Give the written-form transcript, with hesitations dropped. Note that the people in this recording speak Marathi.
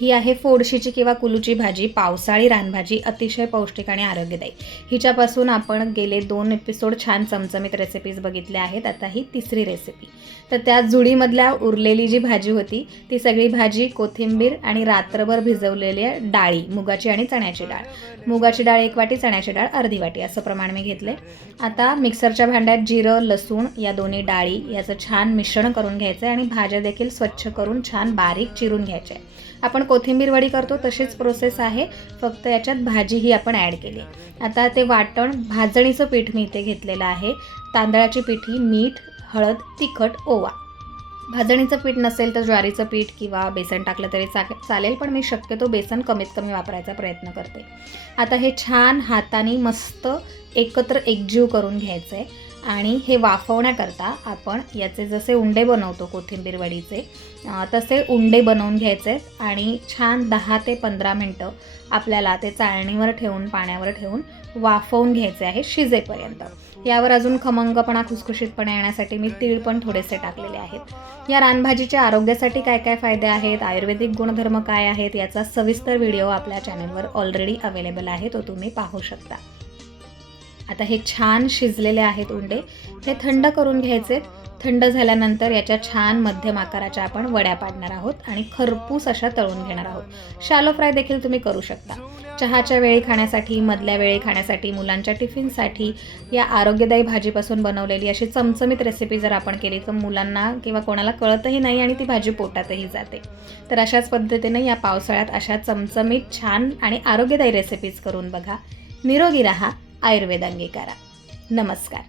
ही आहे फोडशीची किंवा कुलूची भाजी, पावसाळी रानभाजी, अतिशय पौष्टिक आणि आरोग्यदायी। हिच्यापासून आपण गेले 2 एपिसोड छान चमचमीत रेसिपीज बघितले आहेत। आता ही तिसरी रेसिपी। तर त्या जुडीमधल्या उरलेली जी भाजी होती ती सगळी भाजी, कोथिंबीर आणि रात्रभर भिजवलेल्या डाळी, मुगाची आणि चण्याची डाळ। मुगाची डाळ 1 वाटी, चण्याची डाळ अर्धी वाटी असं प्रमाण मी घेतले। आता मिक्सरच्या भांड्यात जिरं, लसूण या दोन्ही डाळी याचं छान मिश्रण करून घ्यायचं आणि भाज्या देखील स्वच्छ करून छान बारीक चिरून घ्यायच्या। आपण कोथिंबीर वडी करतो तशीच प्रोसेस आहे, फक्त याच्यात भाजी ही आपण ॲड केली। आता ते वाटण, भाजणीचं पीठ मी इथे घेतलेलं आहे, तांदळाची पिठी, मीठ, हळद, तिखट, ओवा। भाजणीचं पीठ नसेल तर ज्वारीचं पीठ किंवा बेसन टाकलं तरी चालेल, पण मी शक्यतो बेसन कमीत कमी वापरायचा प्रयत्न करते। आता हे छान हाताने मस्त एकत्र एकजीव करून घ्यायचं आहे आणि हे वाफवण्याकरता आपण याचे जसे उंडे बनवतो कोथिंबीर वडीचे तसे उंडे बनवून घ्यायचे आणि छान 10 ते 15 मिनटं आपल्याला ते चाळणीवर ठेवून, पाण्यावर ठेवून वाफवून घ्यायचे आहे शिजेपर्यंत। यावर अजून खमंगपणा, खुसखुशीतपणा येण्यासाठी मी तीळ पण थोडेसे टाकलेले आहेत। या रानभाजीच्या आरोग्यासाठी काय काय फायदे आहेत, आयुर्वेदिक गुणधर्म काय आहेत याचा सविस्तर व्हिडिओ आपल्या चॅनलवर ऑलरेडी अवेलेबल आहे, तो तुम्ही पाहू शकता। आता हे छान शिजलेले आहेत उंडे, हे थंड करून घ्यायचे। थंड झाल्यानंतर याच्या छान मध्यम आकाराच्या आपण वड्या पाडणार आहोत आणि खरपूस अशा तळून घेणार आहोत। शॅलो फ्राय देखील तुम्ही करू शकता। चहाच्या वेळी खाण्यासाठी, मधल्या वेळी खाण्यासाठी, मुलांच्या टिफिनसाठी या आरोग्यदायी भाजीपासून बनवलेली अशी चमचमीत रेसिपी जर आपण केली तर मुलांना किंवा कोणाला कळतही नाही आणि ती भाजी पोटातही जाते। तर अशाच पद्धतीने या पावसाळ्यात अशा चमचमीत, छान आणि आरोग्यदायी रेसिपीज करून बघा। निरोगी राहा, आयुर्वेद अंगीकारा। नमस्कार।